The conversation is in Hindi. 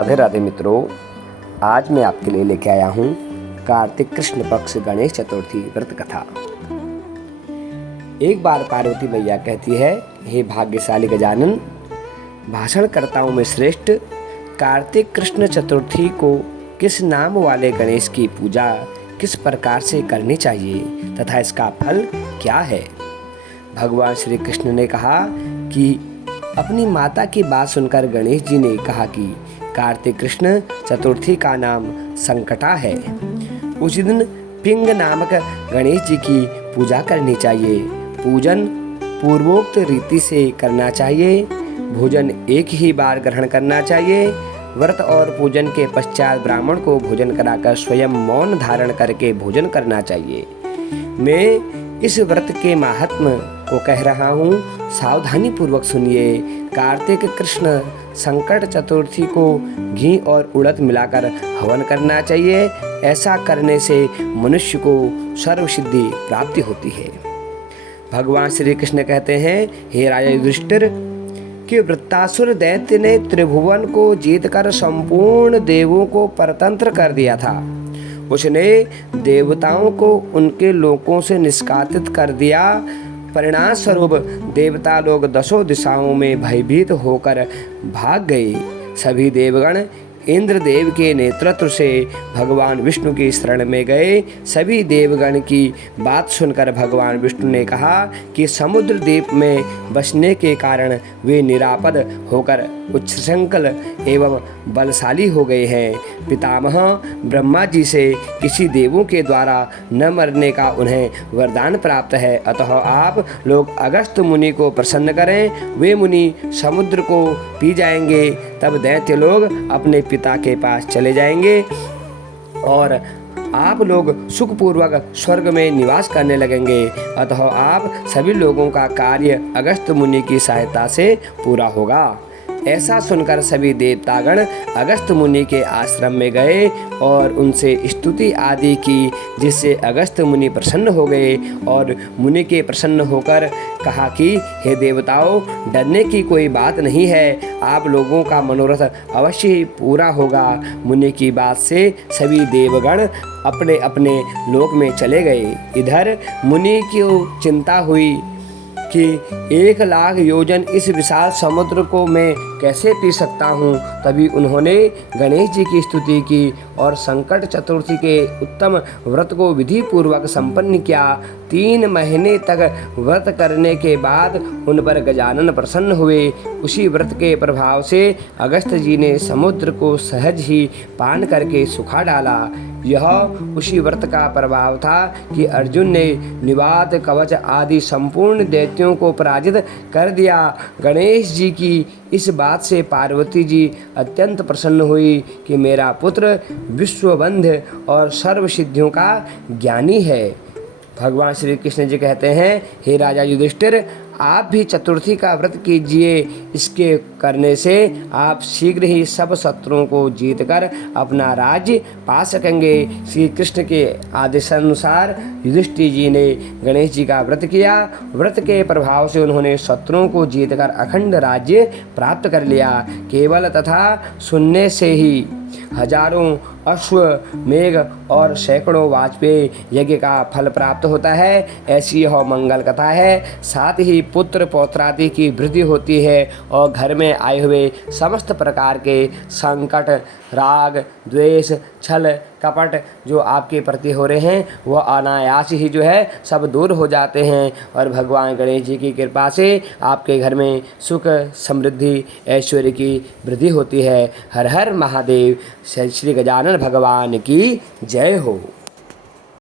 राधे राधे मित्रों, आज मैं आपके लिए लेके आया हूँ कार्तिक कृष्ण पक्ष गणेश चतुर्थी व्रत कथा। एक बार पार्वती मैया कहती है, हे भाग्यशाली गजानन, भाषणकर्ताओं में श्रेष्ठ कार्तिक कृष्ण चतुर्थी को किस नाम वाले गणेश की पूजा किस प्रकार से करनी चाहिए तथा इसका फल क्या है। भगवान श्री कृष्ण ने कहा कि अपनी माता की बात सुनकर गणेश जी ने कहा कि कार्तिक कृष्ण चतुर्थी का नाम संकटा है। उस दिन पिंग नामक गणेश जी की पूजा करनी चाहिए। पूजन पूर्वोक्त रीति से करना चाहिए। भोजन एक ही बार ग्रहण करना चाहिए। व्रत और पूजन के पश्चात ब्राह्मण को भोजन कराकर स्वयं मौन धारण करके भोजन करना चाहिए। मैं इस व्रत के महात्म्य को कह रहा हूँ, सावधानी पूर्वक सुनिए। कार्तिक कृष्ण संकट चतुर्थी को घी और उड़द मिलाकर हवन करना चाहिए। ऐसा करने से मनुष्य को सर्वसिद्धि प्राप्ति होती है। भगवान श्री कृष्ण कहते हैं, हे राजा युधिष्ठिर, कि वृत्तासुर दैत्य ने त्रिभुवन को जीतकर संपूर्ण देवों को परतंत्र कर दिया था। उसने देवताओं को उनके लोकों से निष्कासित कर दिया। परिणाम स्वरूप देवता लोग दसों दिशाओं में भयभीत होकर भाग गए। सभी देवगण इंद्रदेव के नेतृत्व से भगवान विष्णु की शरण में गए। सभी देवगण की बात सुनकर भगवान विष्णु ने कहा कि समुद्र द्वीप में बसने के कारण वे निरापद होकर उच्छृंखल एवं बलशाली हो गए हैं। पितामह ब्रह्मा जी से किसी देवों के द्वारा न मरने का उन्हें वरदान प्राप्त है। अतः आप लोग अगस्त्य मुनि को प्रसन्न करें। वे मुनि समुद्र को पी जाएंगे। तब दैत्य लोग अपने पिता के पास चले जाएंगे और आप लोग सुखपूर्वक स्वर्ग में निवास करने लगेंगे। अतः आप सभी लोगों का कार्य अगस्त्य मुनि की सहायता से पूरा होगा। ऐसा सुनकर सभी देवतागण अगस्त्य मुनि के आश्रम में गए और उनसे स्तुति आदि की, जिससे अगस्त्य मुनि प्रसन्न हो गए और मुनि के प्रसन्न होकर कहा कि हे देवताओं, डरने की कोई बात नहीं है। आप लोगों का मनोरथ अवश्य ही पूरा होगा। मुनि की बात से सभी देवगण अपने अपने लोक में चले गए। इधर मुनि को चिंता हुई कि 1,00,000 योजन इस विशाल समुद्र को मैं कैसे पी सकता हूँ। तभी उन्होंने गणेश जी की स्तुति की और संकट चतुर्थी के उत्तम व्रत को विधि पूर्वक संपन्न किया। 3 महीने तक व्रत करने के बाद उन पर गजानन प्रसन्न हुए। उसी व्रत के प्रभाव से अगस्त्य जी ने समुद्र को सहज ही पान करके सुखा डाला। यह उसी व्रत का प्रभाव था कि अर्जुन ने निवात कवच आदि संपूर्ण दैत्यों को पराजित कर दिया। गणेश जी की इस बात से पार्वती जी अत्यंत प्रसन्न हुई कि मेरा पुत्र विश्वबंध और सर्व सिद्धियों का ज्ञानी है। भगवान श्री कृष्ण जी कहते हैं, हे राजा युधिष्ठिर, आप भी चतुर्थी का व्रत कीजिए। इसके करने से आप शीघ्र ही सब शत्रुओं को जीतकर अपना राज्य पा सकेंगे। श्री कृष्ण के आदेशानुसार युधिष्ठिर जी ने गणेश जी का व्रत किया। व्रत के प्रभाव से उन्होंने शत्रुओं को जीतकर अखंड राज्य प्राप्त कर लिया। केवल तथा सुनने से ही हजारों अश्वमेघ और सैकड़ों वाजपेयी यज्ञ का फल प्राप्त होता है। ऐसी यह मंगल कथा है। साथ ही पुत्र पौत्रादि की वृद्धि होती है और घर में आए हुए समस्त प्रकार के संकट, राग, द्वेष, छल, कपट जो आपके प्रति हो रहे हैं वह अनायास ही जो है सब दूर हो जाते हैं और भगवान गणेश जी की कृपा से आपके घर में सुख, समृद्धि, ऐश्वर्य की वृद्धि होती है। हर हर महादेव। श्री गजानन भगवान की जय हो।